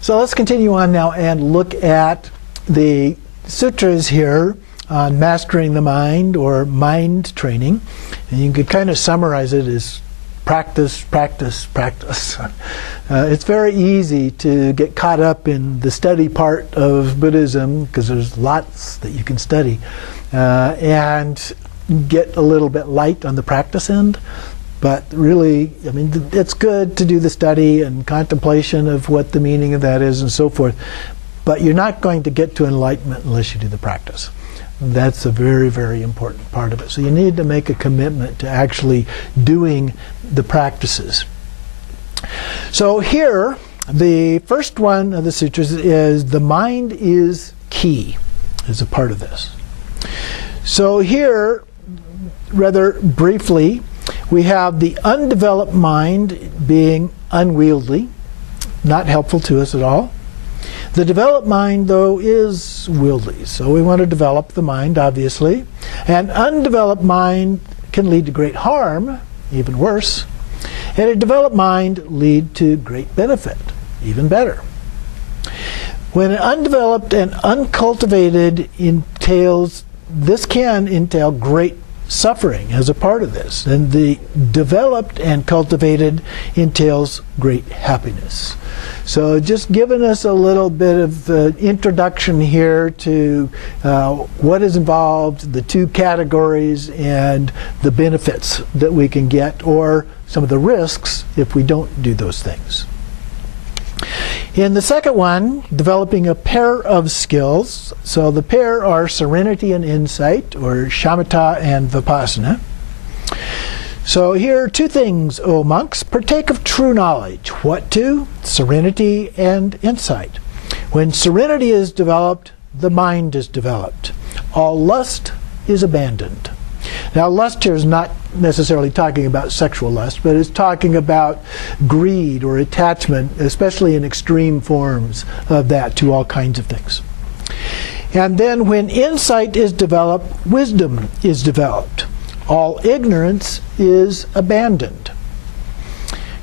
So let's continue on now and look at the sutras here on mastering the mind or mind training. And you could kind of summarize it as practice, practice, practice. It's very easy to get caught up in the study part of Buddhism because there's lots that you can study and get a little bit light on the practice end. But really, I mean, it's good to do the study and contemplation of what the meaning of that is and so forth. But you're not going to get to enlightenment unless you do the practice. That's a very, very important part of it. So you need to make a commitment to actually doing the practices. So here, the first one of the sutras is the mind is key as a part of this. So here, rather briefly, we have the undeveloped mind being unwieldy, not helpful to us at all. The developed mind, though, is wieldy. So we want to develop the mind, obviously. An undeveloped mind can lead to great harm, even worse. And a developed mind lead to great benefit, even better. When an undeveloped and uncultivated this can entail great suffering as a part of this. And the developed and cultivated entails great happiness. So just giving us a little bit of introduction here to what is involved, the two categories, and the benefits that we can get, or some of the risks if we don't do those things. In the second one, developing a pair of skills. So the pair are serenity and insight, or shamata and vipassana. So here are two things, O monks. Partake of true knowledge. What two? Serenity and insight. When serenity is developed, the mind is developed. All lust is abandoned. Now, lust here is not necessarily talking about sexual lust, but it's talking about greed or attachment, especially in extreme forms of that, to all kinds of things. And then when insight is developed, wisdom is developed. All ignorance is abandoned.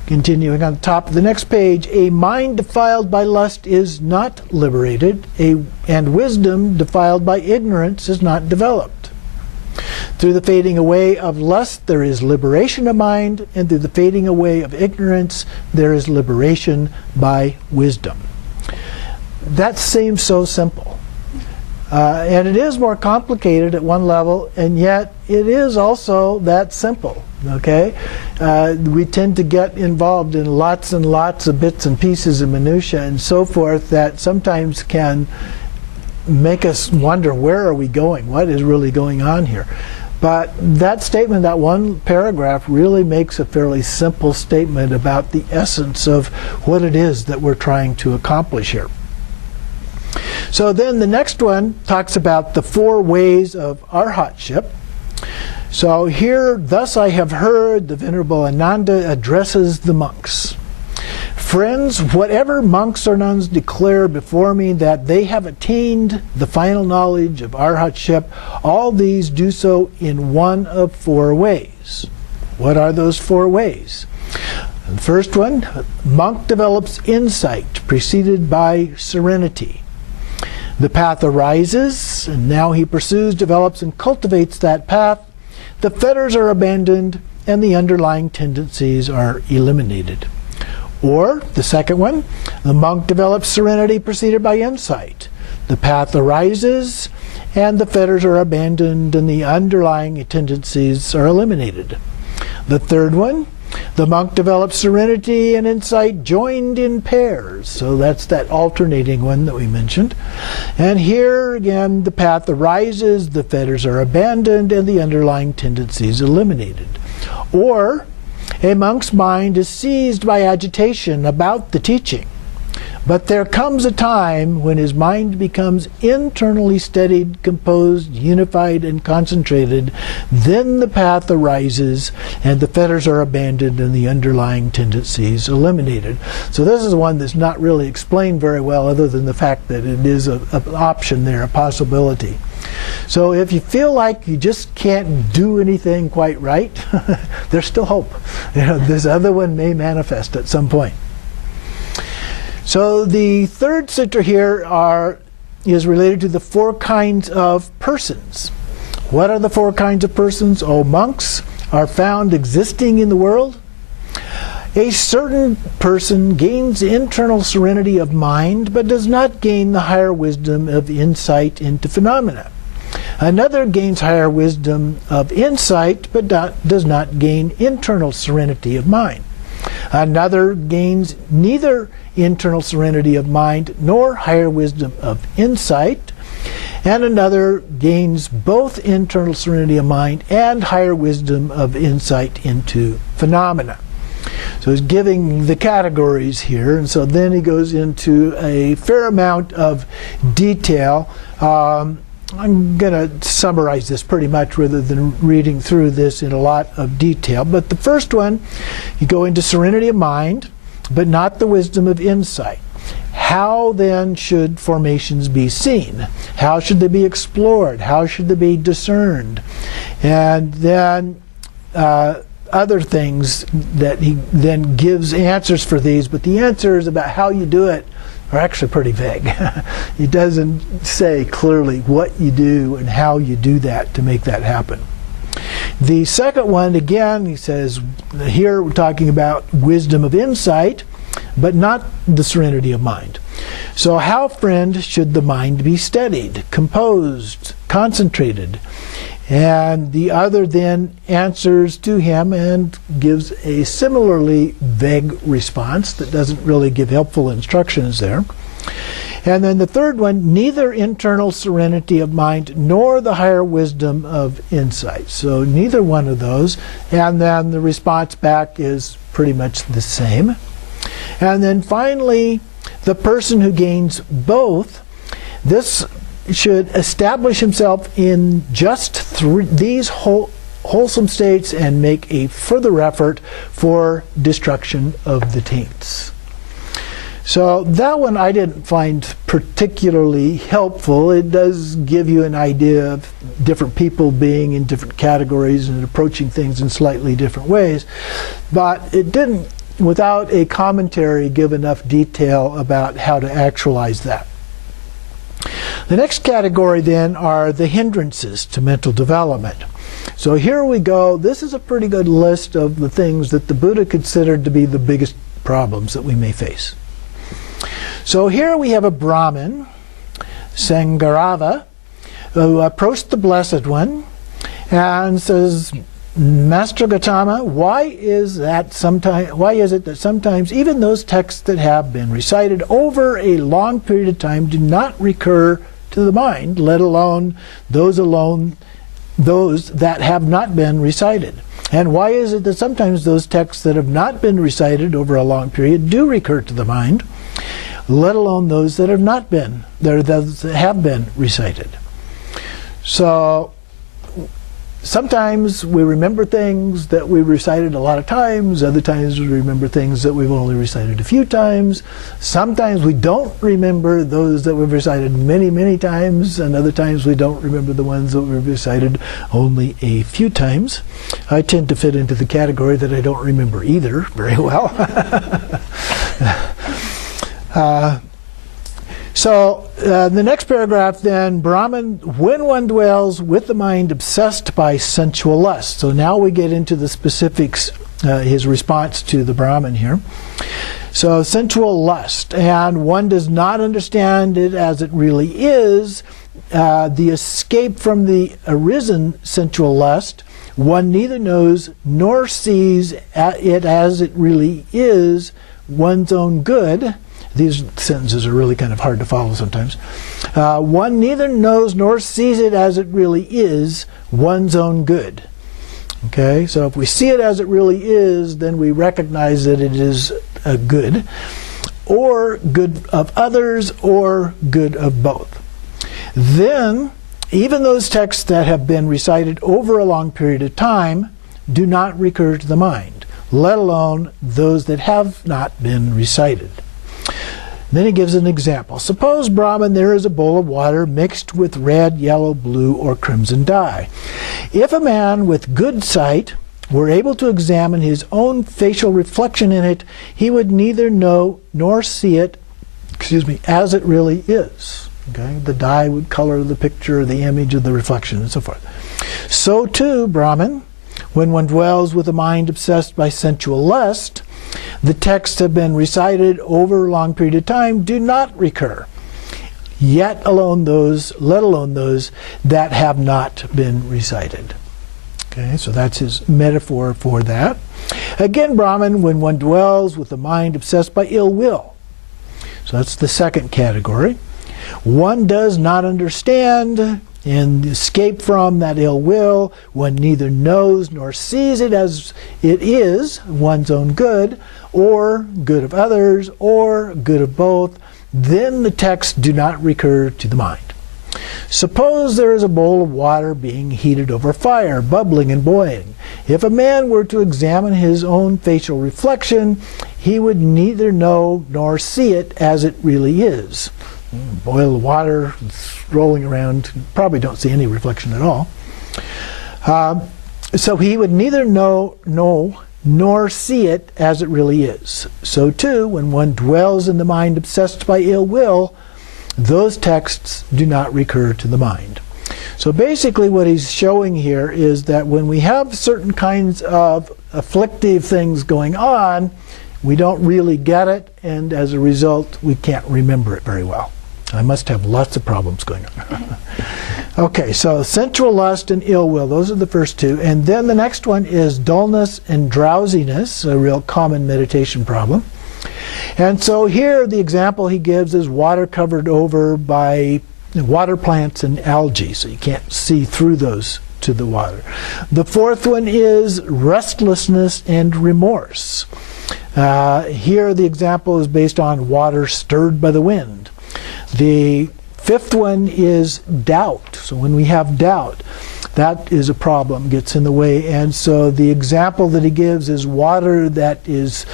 Continuing on the top of the next page, a mind defiled by lust is not liberated, and wisdom defiled by ignorance is not developed. Through the fading away of lust, there is liberation of mind, and through the fading away of ignorance, there is liberation by wisdom. That seems so simple. And it is more complicated at one level, and yet it is also that simple. Okay? We tend to get involved in lots and lots of bits and pieces and minutiae and so forth that sometimes can make us wonder, where are we going? What is really going on here? But that statement, that one paragraph, really makes a fairly simple statement about the essence of what it is that we're trying to accomplish here. So then the next one talks about the 4 ways of arhatship. So here, thus I have heard, the Venerable Ananda addresses the monks. Friends, whatever monks or nuns declare before me that they have attained the final knowledge of arhatship, all these do so in one of 4 ways. What are those 4 ways? The first one, monk develops insight preceded by serenity. The path arises, and now he pursues, develops, and cultivates that path. The fetters are abandoned, and the underlying tendencies are eliminated. Or, the second one, the monk develops serenity preceded by insight. The path arises, and the fetters are abandoned, and the underlying tendencies are eliminated. The third one, the monk develops serenity and insight joined in pairs. So that's that alternating one that we mentioned. And here again, the path arises, the fetters are abandoned, and the underlying tendencies eliminated. Or, a monk's mind is seized by agitation about the teaching. But there comes a time when his mind becomes internally steadied, composed, unified, and concentrated. Then the path arises, and the fetters are abandoned, and the underlying tendencies eliminated. So this is one that's not really explained very well, other than the fact that it is an option there, a possibility. So if you feel like you just can't do anything quite right, there's still hope. This other one may manifest at some point. So the third sutra here is related to the 4 kinds of persons. What are the 4 kinds of persons? O monks, are found existing in the world. A certain person gains internal serenity of mind, but does not gain the higher wisdom of insight into phenomena. Another gains higher wisdom of insight, but does not gain internal serenity of mind. Another gains neither internal serenity of mind nor higher wisdom of insight. And another gains both internal serenity of mind and higher wisdom of insight into phenomena. So he's giving the categories here, and so then he goes into a fair amount of detail. I'm going to summarize this pretty much rather than reading through this in a lot of detail. But the first one, you go into serenity of mind, but not the wisdom of insight. How then should formations be seen? How should they be explored? How should they be discerned? And then other things that he then gives answers for these, but the answers about how you do it are actually pretty vague. He doesn't say clearly what you do and how you do that to make that happen. The second one, again, he says, here we're talking about wisdom of insight, but not the serenity of mind. So how, friend, should the mind be steadied, composed, concentrated? And the other then answers to him and gives a similarly vague response that doesn't really give helpful instructions there. And then the third one, neither internal serenity of mind nor the higher wisdom of insight. So neither one of those. And then the response back is pretty much the same. And then finally, the person who gains both, this should establish himself in just these wholesome states and make a further effort for destruction of the taints. So that one I didn't find particularly helpful. It does give you an idea of different people being in different categories and approaching things in slightly different ways, but it didn't, without a commentary, give enough detail about how to actualize that. The next category then are the hindrances to mental development. So here we go. This is a pretty good list of the things that the Buddha considered to be the biggest problems that we may face. So here we have a Brahmin, Sangarava, who approached the Blessed One and says, Master Gautama, why is it that sometimes even those texts that have been recited over a long period of time do not recur to the mind, let alone those that have not been recited? And why is it that sometimes those texts that have not been recited over a long period do recur to the mind, let alone those that have not been, that have been recited? So sometimes we remember things that we recited a lot of times. Other times we remember things that we've only recited a few times. Sometimes we don't remember those that we've recited many, many times. And other times we don't remember the ones that we've recited only a few times. I tend to fit into the category that I don't remember either very well. So the next paragraph then, Brahman, when one dwells with the mind obsessed by sensual lust. So now we get into the specifics, his response to the Brahman here. So sensual lust, and one does not understand it as it really is, the escape from the arisen sensual lust, one neither knows nor sees it as it really is one's own good. These sentences are really kind of hard to follow sometimes. One neither knows nor sees it as it really is one's own good. Okay, so if we see it as it really is, then we recognize that it is a good, or good of others, or good of both. Then, even those texts that have been recited over a long period of time do not recur to the mind, let alone those that have not been recited. Then he gives an example. Suppose, Brahman, there is a bowl of water mixed with red, yellow, blue, or crimson dye. If a man with good sight were able to examine his own facial reflection in it, he would neither know nor see it as it really is. Okay? The dye would color the picture, the image of the reflection, and so forth. So too, Brahman, when one dwells with a mind obsessed by sensual lust, the texts have been recited over a long period of time, do not recur. Let alone those that have not been recited. Okay, so that's his metaphor for that. Again, Brahman, when one dwells with a mind obsessed by ill will. So that's the second category. One does not understand and escape from that ill will. One neither knows nor sees it as it is, one's own good, or good of others, or good of both. Then the texts do not recur to the mind. Suppose there is a bowl of water being heated over fire, bubbling and boiling. If a man were to examine his own facial reflection, he would neither know nor see it as it really is. Boil of water, it's rolling around, probably don't see any reflection at all. So he would neither know nor see it as it really is. So too, when one dwells in the mind obsessed by ill will, those texts do not recur to the mind. So basically what he's showing here is that when we have certain kinds of afflictive things going on, we don't really get it, and as a result, we can't remember it very well. I must have lots of problems going on. Okay, so sensual lust and ill will, those are the first two. And then the next one is dullness and drowsiness, a real common meditation problem. And so here the example he gives is water covered over by water plants and algae, so you can't see through those to the water. The fourth one is restlessness and remorse. Here the example is based on water stirred by the wind. The fifth one is doubt. So when we have doubt, that is a problem, gets in the way. And so the example that he gives is water that is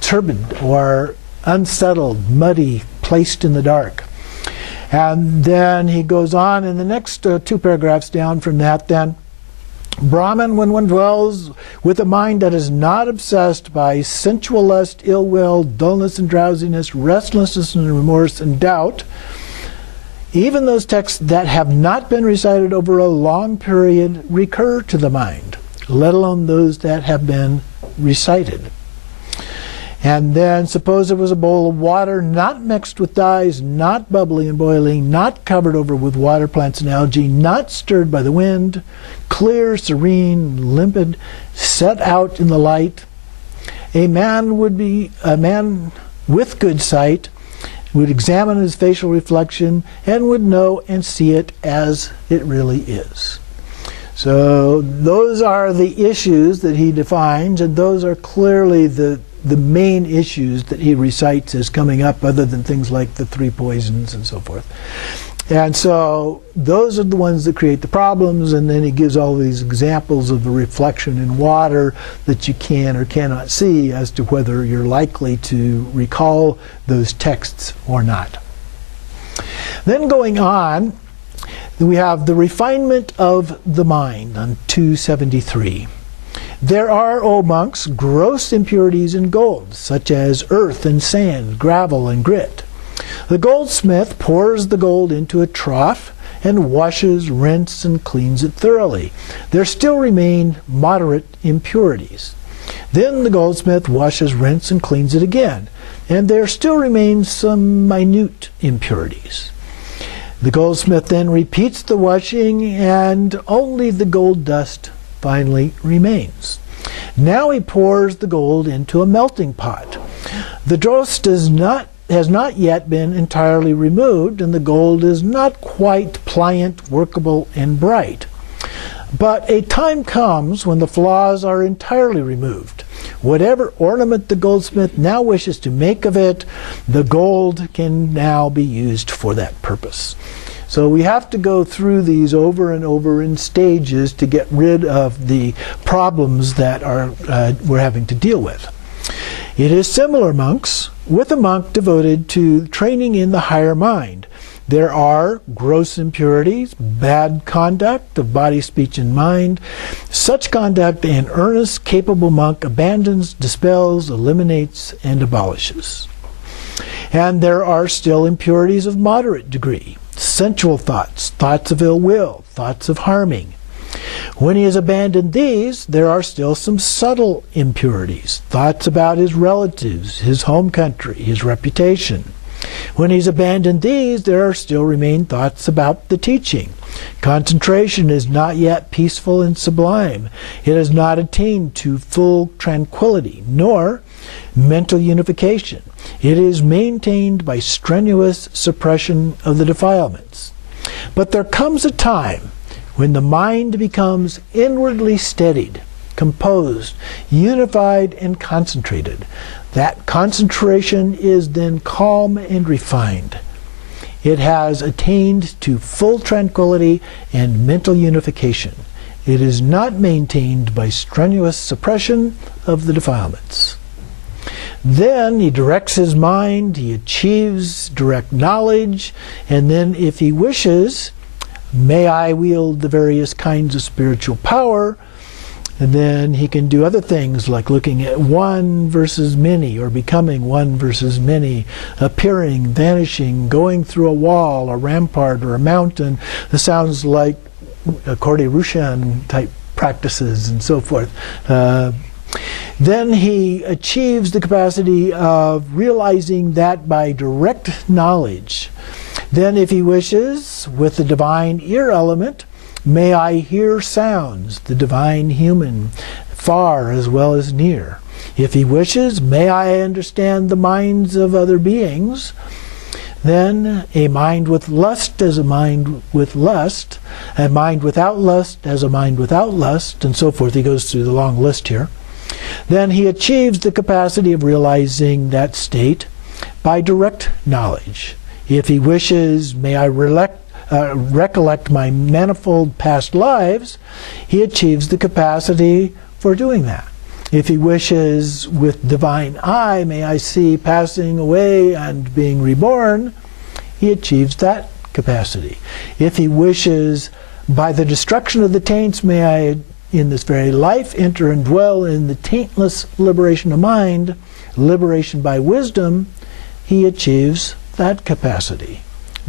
turbid or unsettled, muddy, placed in the dark. And then he goes on in the next two paragraphs down from that then. Brahman, when one dwells with a mind that is not obsessed by sensual lust, ill will, dullness and drowsiness, restlessness and remorse and doubt, even those texts that have not been recited over a long period recur to the mind, let alone those that have been recited. And then suppose there was a bowl of water not mixed with dyes, not bubbling and boiling, not covered over with water plants and algae, not stirred by the wind, clear, serene, limpid, set out in the light. A man with good sight would examine his facial reflection and would know and see it as it really is. So those are the issues that he defines, and those are clearly the main issues that he recites as coming up, other than things like the three poisons and so forth. And so those are the ones that create the problems, and then he gives all these examples of the reflection in water that you can or cannot see as to whether you're likely to recall those texts or not. Then going on, we have the refinement of the mind on 273. There are, O monks, gross impurities in gold, such as earth and sand, gravel and grit. The goldsmith pours the gold into a trough and washes, rinses, and cleans it thoroughly. There still remain moderate impurities. Then the goldsmith washes, rinses, and cleans it again, and there still remains some minute impurities. The goldsmith then repeats the washing, and only the gold dust finally remains. Now he pours the gold into a melting pot. The dross has not yet been entirely removed, and the gold is not quite pliant, workable, and bright. But a time comes when the flaws are entirely removed. Whatever ornament the goldsmith now wishes to make of it, the gold can now be used for that purpose. So we have to go through these over and over in stages to get rid of the problems that we're having to deal with. It is similar, monks, with a monk devoted to training in the higher mind. There are gross impurities, bad conduct of body, speech, and mind. Such conduct an earnest, capable monk abandons, dispels, eliminates, and abolishes. And there are still impurities of moderate degree, sensual thoughts, thoughts of ill will, thoughts of harming. When he has abandoned these, there are still some subtle impurities, thoughts about his relatives, his home country, his reputation. When he's abandoned these, there still remain thoughts about the teaching. Concentration is not yet peaceful and sublime. It has not attained to full tranquility, nor mental unification. It is maintained by strenuous suppression of the defilements. But there comes a time when the mind becomes inwardly steadied, composed, unified, and concentrated. That concentration is then calm and refined. It has attained to full tranquility and mental unification. It is not maintained by strenuous suppression of the defilements. Then he directs his mind, he achieves direct knowledge, and then if he wishes, may I wield the various kinds of spiritual power, and then he can do other things like looking at one versus many, or becoming one versus many, appearing, vanishing, going through a wall, a rampart, or a mountain. This sounds like Korte Rushan type practices and so forth. Then he achieves the capacity of realizing that by direct knowledge. Then if he wishes, with the divine ear element, may I hear sounds, the divine human, far as well as near. If he wishes, may I understand the minds of other beings. Then a mind with lust as a mind with lust, a mind without lust as a mind without lust, and so forth. He goes through the long list here. Then he achieves the capacity of realizing that state by direct knowledge. If he wishes, may I recollect my manifold past lives, he achieves the capacity for doing that. If he wishes, with divine eye, may I see passing away and being reborn, he achieves that capacity. If he wishes, by the destruction of the taints, may I, in this very life, enter and dwell in the taintless liberation of mind, liberation by wisdom, he achieves that capacity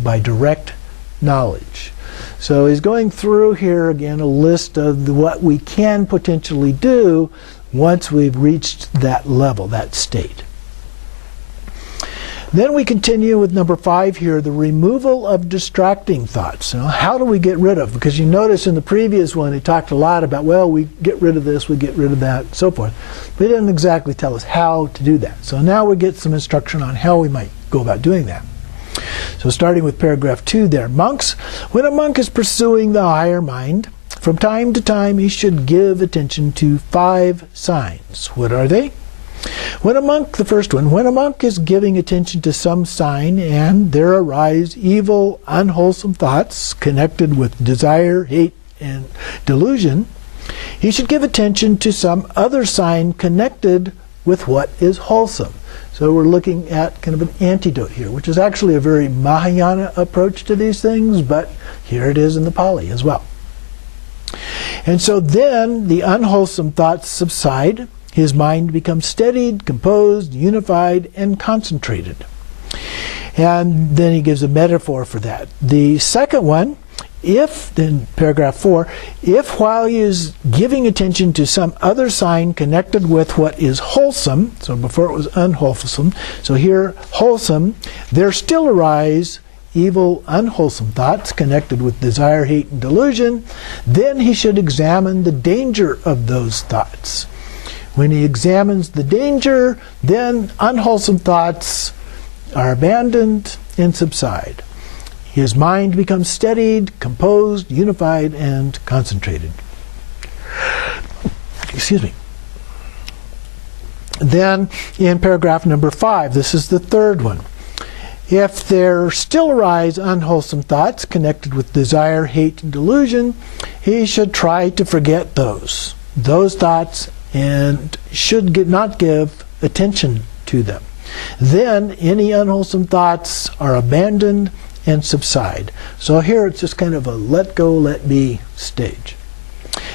by direct knowledge. So he's going through here again a list of what we can potentially do once we've reached that level, that state. Then we continue with number 5 here, the removal of distracting thoughts. Now, how do we get rid of? Because you notice in the previous one he talked a lot about, well, we get rid of this, we get rid of that, and so forth. But he didn't exactly tell us how to do that. So now we get some instruction on how we might go about doing that. So starting with paragraph 2 there. Monks, when a monk is pursuing the higher mind, from time to time he should give attention to 5 signs. What are they? The first one, when a monk is giving attention to some sign and there arise evil, unwholesome thoughts connected with desire, hate, and delusion, he should give attention to some other sign connected with what is wholesome. So we're looking at kind of an antidote here, which is actually a very Mahayana approach to these things, but here it is in the Pali as well. And so then the unwholesome thoughts subside, his mind becomes steadied, composed, unified, and concentrated. And then he gives a metaphor for that. The second one, then paragraph 4, if while he is giving attention to some other sign connected with what is wholesome, so before it was unwholesome, so here wholesome, there still arise evil, unwholesome thoughts connected with desire, hate, and delusion, then he should examine the danger of those thoughts. When he examines the danger, then unwholesome thoughts are abandoned and subside. His mind becomes steadied, composed, unified, and concentrated. Excuse me. Then in paragraph number 5, this is the third one. If there still arise unwholesome thoughts connected with desire, hate, and delusion, he should try to forget those thoughts and should not give attention to them. Then any unwholesome thoughts are abandoned and subside. So here it's just kind of a let go, let be stage.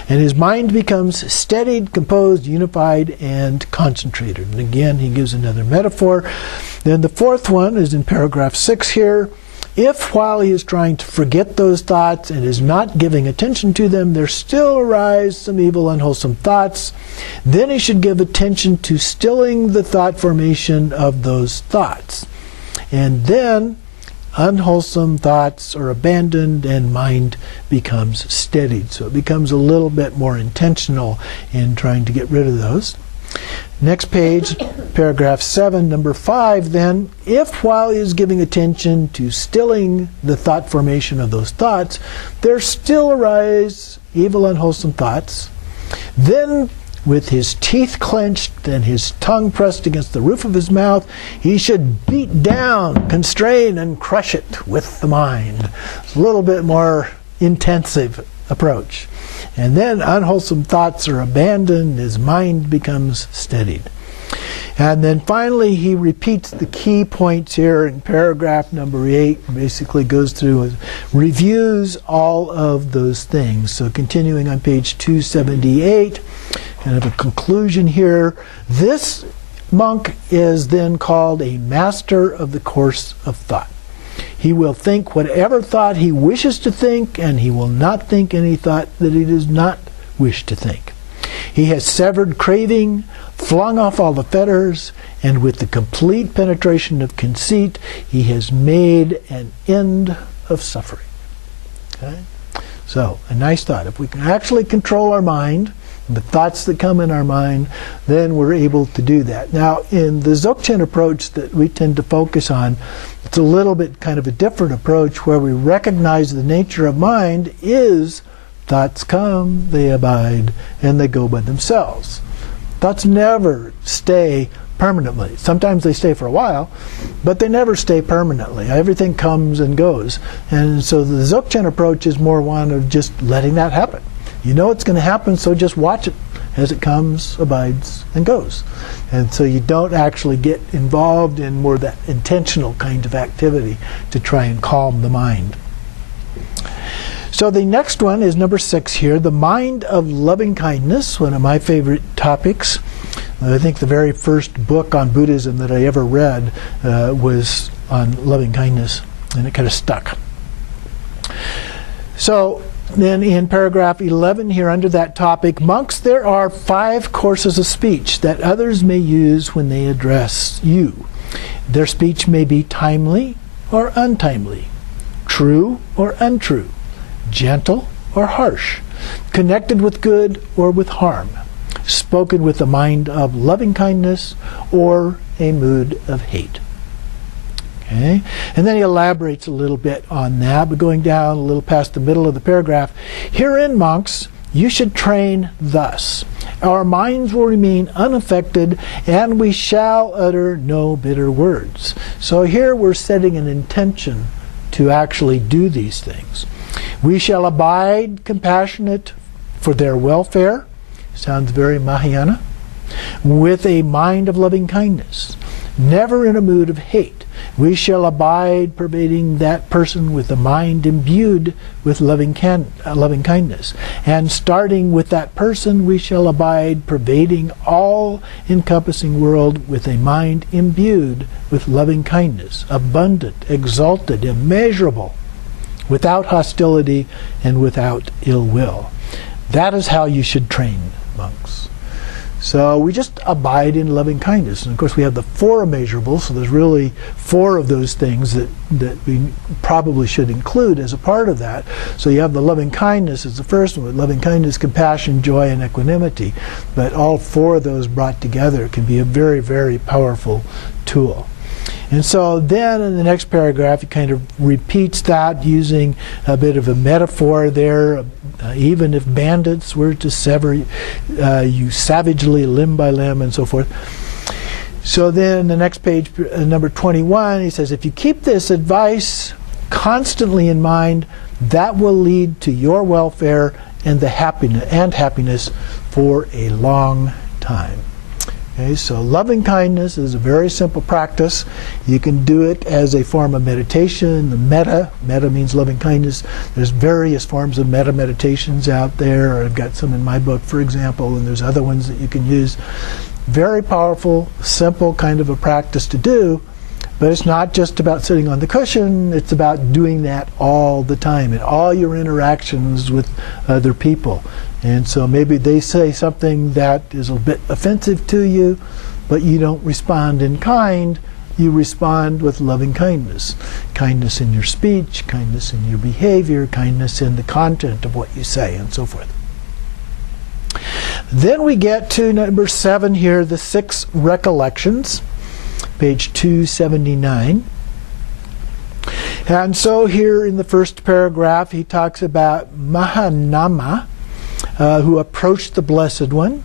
And his mind becomes steadied, composed, unified, and concentrated. And again, he gives another metaphor. Then the fourth one is in paragraph 6 here. If while he is trying to forget those thoughts and is not giving attention to them, there still arise some evil, unwholesome thoughts, then he should give attention to stilling the thought formation of those thoughts. And then unwholesome thoughts are abandoned and mind becomes steadied. So it becomes a little bit more intentional in trying to get rid of those. Next page, paragraph 7, number 5, then, if while he is giving attention to stilling the thought formation of those thoughts, there still arise evil, unwholesome thoughts, then with his teeth clenched and his tongue pressed against the roof of his mouth, he should beat down, constrain, and crush it with the mind. It's a little bit more intensive approach. And then unwholesome thoughts are abandoned, his mind becomes steadied. And then finally he repeats the key points here in paragraph number 8, basically goes through and reviews all of those things. So continuing on page 278, kind of a conclusion here. This monk is then called a master of the course of thought. He will think whatever thought he wishes to think, and he will not think any thought that he does not wish to think. He has severed craving, flung off all the fetters, and with the complete penetration of conceit, he has made an end of suffering. Okay? So, a nice thought. If we can actually control our mind, the thoughts that come in our mind, then we're able to do that. Now, in the Dzogchen approach that we tend to focus on, it's a little bit kind of a different approach where we recognize the nature of mind is thoughts come, they abide, and they go by themselves. Thoughts never stay permanently. Sometimes they stay for a while, but they never stay permanently. Everything comes and goes. And so the Dzogchen approach is more one of just letting that happen. You know it's going to happen, so just watch it as it comes, abides, and goes. And so you don't actually get involved in more that intentional kind of activity to try and calm the mind. So the next one is number 6 here, the mind of loving kindness, one of my favorite topics. I think the very first book on Buddhism that I ever read was on loving kindness, and it kind of stuck. So then in paragraph 11 here under that topic, monks, there are 5 courses of speech that others may use when they address you. Their speech may be timely or untimely, true or untrue, gentle or harsh, connected with good or with harm, spoken with a mind of loving kindness or a mood of hate. Okay? And then he elaborates a little bit on that, but going down a little past the middle of the paragraph. Herein, monks, you should train thus. Our minds will remain unaffected, and we shall utter no bitter words. So here we're setting an intention to actually do these things. We shall abide compassionate for their welfare. Sounds very Mahayana. With a mind of loving kindness, never in a mood of hate. We shall abide pervading that person with a mind imbued with loving kindness. And starting with that person, we shall abide pervading all encompassing world with a mind imbued with loving kindness, abundant, exalted, immeasurable, without hostility and without ill will. That is how you should train, monks. So we just abide in loving kindness. And of course we have the 4 immeasurables, so there's really 4 of those things that we probably should include as a part of that. So you have the loving kindness as the first one, with loving kindness, compassion, joy, and equanimity. But all 4 of those brought together can be a very, very powerful tool. And so then in the next paragraph, he kind of repeats that using a bit of a metaphor there. Even if bandits were to sever you savagely limb by limb and so forth. So then the next page, number 21, he says, if you keep this advice constantly in mind, that will lead to your welfare and the happiness for a long time. Okay, so loving kindness is a very simple practice. You can do it as a form of meditation. The metta means loving kindness. There's various forms of metta meditations out there. I've got some in my book, for example, and there's other ones that you can use. Very powerful, simple kind of a practice to do, but it's not just about sitting on the cushion. It's about doing that all the time in all your interactions with other people. And so maybe they say something that is a bit offensive to you, but you don't respond in kind. You respond with loving kindness. Kindness in your speech, kindness in your behavior, kindness in the content of what you say, and so forth. Then we get to number 7 here, the 6 recollections, page 279. And so here in the first paragraph, he talks about Mahanama, who approached the Blessed One.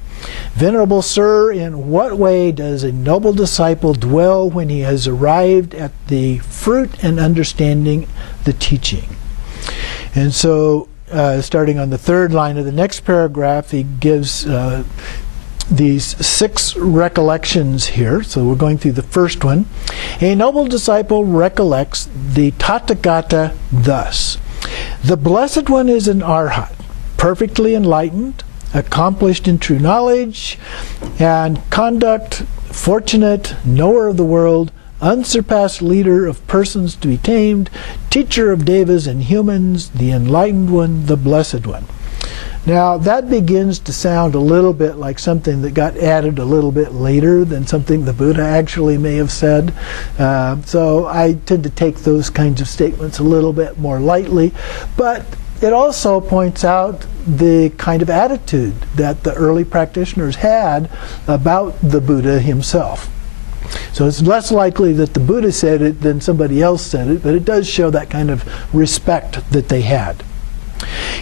Venerable Sir, in what way does a noble disciple dwell when he has arrived at the fruit and understanding the teaching? And so, starting on the 3rd line of the next paragraph, he gives these 6 recollections here. So we're going through the first one. A noble disciple recollects the Tathagata thus. The Blessed One is an arhat, perfectly enlightened, accomplished in true knowledge and conduct, fortunate, knower of the world, unsurpassed leader of persons to be tamed, teacher of devas and humans, the enlightened one, the Blessed One. Now that begins to sound a little bit like something that got added a little bit later than something the Buddha actually may have said. So I tend to take those kinds of statements a little bit more lightly, but it also points out the kind of attitude that the early practitioners had about the Buddha himself. So it's less likely that the Buddha said it than somebody else said it, but it does show that kind of respect that they had.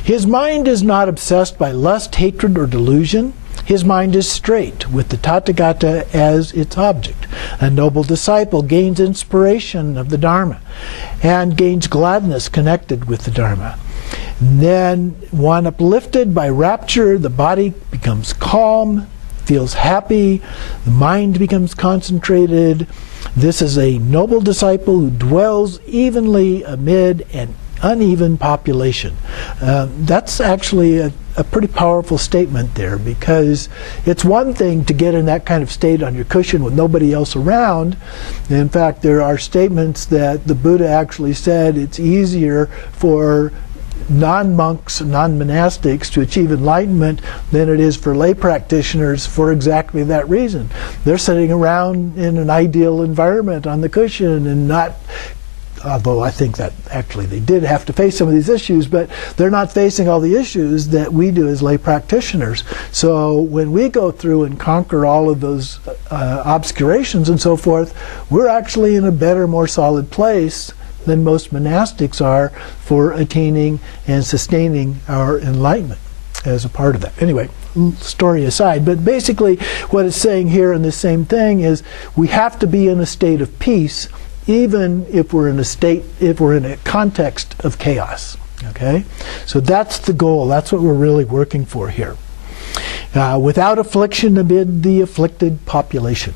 His mind is not obsessed by lust, hatred, or delusion. His mind is straight, with the Tathagata as its object. A noble disciple gains inspiration of the Dharma and gains gladness connected with the Dharma. Then, one uplifted by rapture, the body becomes calm, feels happy, the mind becomes concentrated. This is a noble disciple who dwells evenly amid an uneven population. That's actually a pretty powerful statement there, because it's one thing to get in that kind of state on your cushion with nobody else around. In fact, there are statements that the Buddha actually said it's easier for non-monks, non-monastics to achieve enlightenment than it is for lay practitioners, for exactly that reason. They're sitting around in an ideal environment on the cushion and not, although I think that actually they did have to face some of these issues, but they're not facing all the issues that we do as lay practitioners. So when we go through and conquer all of those obscurations and so forth, we're actually in a better, more solid place than most monastics are for attaining and sustaining our enlightenment as a part of that. Anyway, story aside, but basically what it's saying here in the same thing is we have to be in a state of peace even if we're in a context of chaos. Okay? So that's the goal. That's what we're really working for here. Without affliction amid the afflicted population.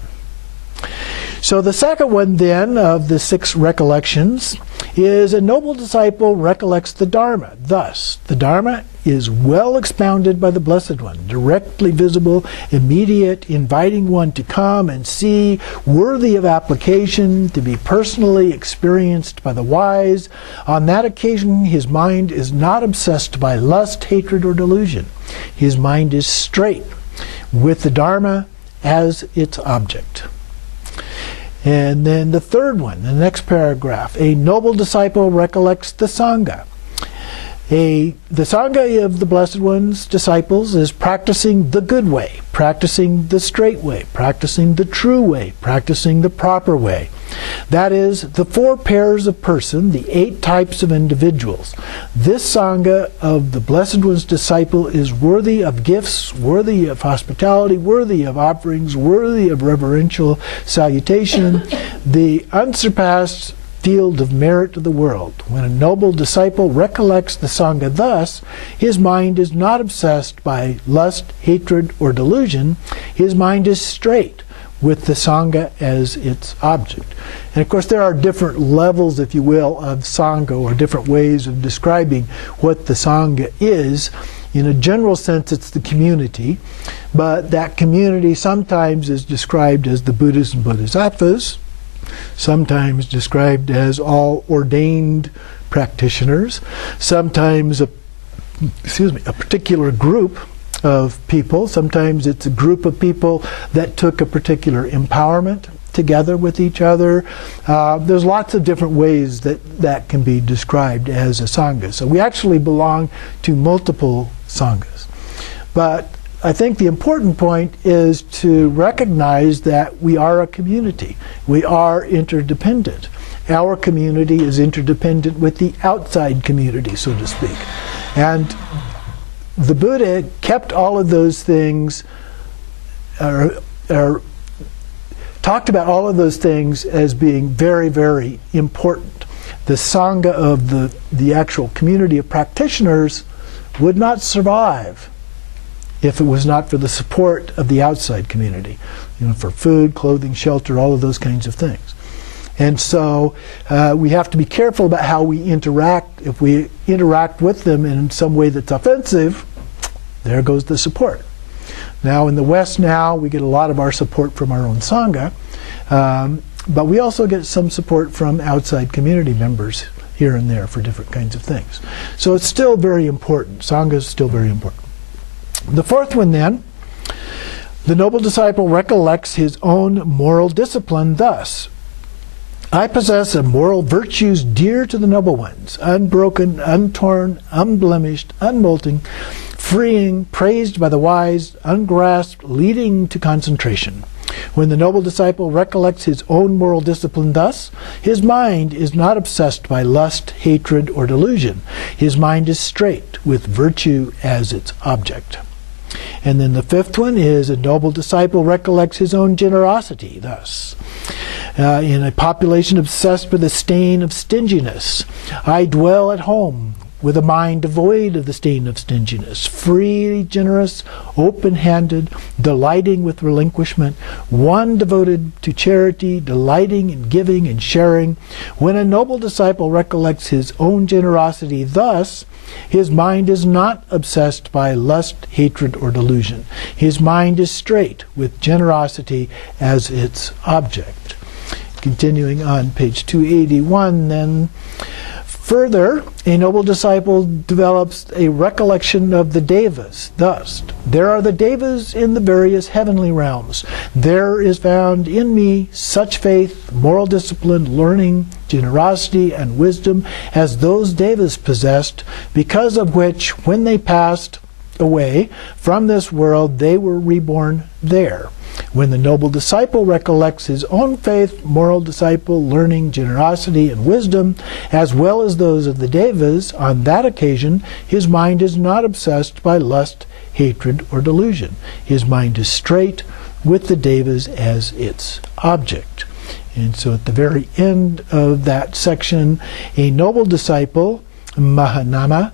So the second one then of the 6 recollections is a noble disciple recollects the Dharma. Thus, the Dharma is well expounded by the Blessed One, directly visible, immediate, inviting one to come and see, worthy of application, to be personally experienced by the wise. On that occasion, his mind is not obsessed by lust, hatred, or delusion. His mind is straight, with the Dharma as its object. And then the third one, the next paragraph, a noble disciple recollects the Sangha. The Sangha of the Blessed One's disciples is practicing the good way, practicing the straight way, practicing the true way, practicing the proper way. That is, the 4 pairs of person, the 8 types of individuals. This Sangha of the Blessed One's disciple is worthy of gifts, worthy of hospitality, worthy of offerings, worthy of reverential salutation, the unsurpassed field of merit to the world. When a noble disciple recollects the Sangha thus, his mind is not obsessed by lust, hatred, or delusion. His mind is straight, with the Sangha as its object. And of course there are different levels, if you will, of Sangha, or different ways of describing what the Sangha is. In a general sense, it's the community, but that community sometimes is described as the Buddhas and Bodhisattvas, sometimes described as all ordained practitioners, sometimes a particular group of people. Sometimes it's a group of people that took a particular empowerment together with each other. There's lots of different ways that can be described as a Sangha. So we actually belong to multiple Sanghas. But I think the important point is to recognize that we are a community. We are interdependent. Our community is interdependent with the outside community, so to speak. And the Buddha kept all of those things, talked about all of those things as being very, very important. The Sangha of the actual community of practitioners would not survive if it was not for the support of the outside community, for food, clothing, shelter, all of those kinds of things. And so we have to be careful about how we interact. If we interact with them in some way that's offensive, there goes the support. Now in the West we get a lot of our support from our own Sangha, but we also get some support from outside community members here and there for different kinds of things. So it's still very important. Sangha is still very important. The fourth one then, the noble disciple recollects his own moral discipline thus: I possess a moral virtues dear to the noble ones, unbroken, untorn, unblemished, unmolting, freeing, praised by the wise, ungrasped, leading to concentration. When the noble disciple recollects his own moral discipline thus, his mind is not obsessed by lust, hatred, or delusion. His mind is straight, with virtue as its object. And then the fifth one is, a noble disciple recollects his own generosity thus: in a population obsessed with the stain of stinginess, I dwell at home with a mind devoid of the stain of stinginess, freely generous, open-handed, delighting with relinquishment, one devoted to charity, delighting in giving and sharing. When a noble disciple recollects his own generosity thus, his mind is not obsessed by lust, hatred, or delusion. His mind is straight, with generosity as its object. Continuing on page 281 then, further, a noble disciple develops a recollection of the devas. Thus, there are the devas in the various heavenly realms. There is found in me such faith, moral discipline, learning, generosity, and wisdom as those devas possessed, because of which, when they passed away from this world, they were reborn there. When the noble disciple recollects his own faith, moral disciple, learning, generosity, and wisdom, as well as those of the devas, on that occasion his mind is not obsessed by lust, hatred, or delusion. His mind is straight, with the devas as its object. And so at the very end of that section, a noble disciple, Mahanama,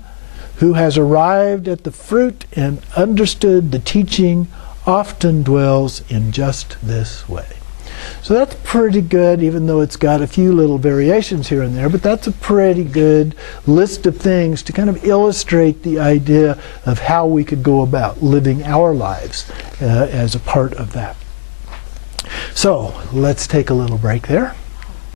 who has arrived at the fruit and understood the teaching, often dwells in just this way. So that's pretty good, even though it's got a few little variations here and there, but that's a pretty good list of things to kind of illustrate the idea of how we could go about living our lives as a part of that. So let's take a little break there.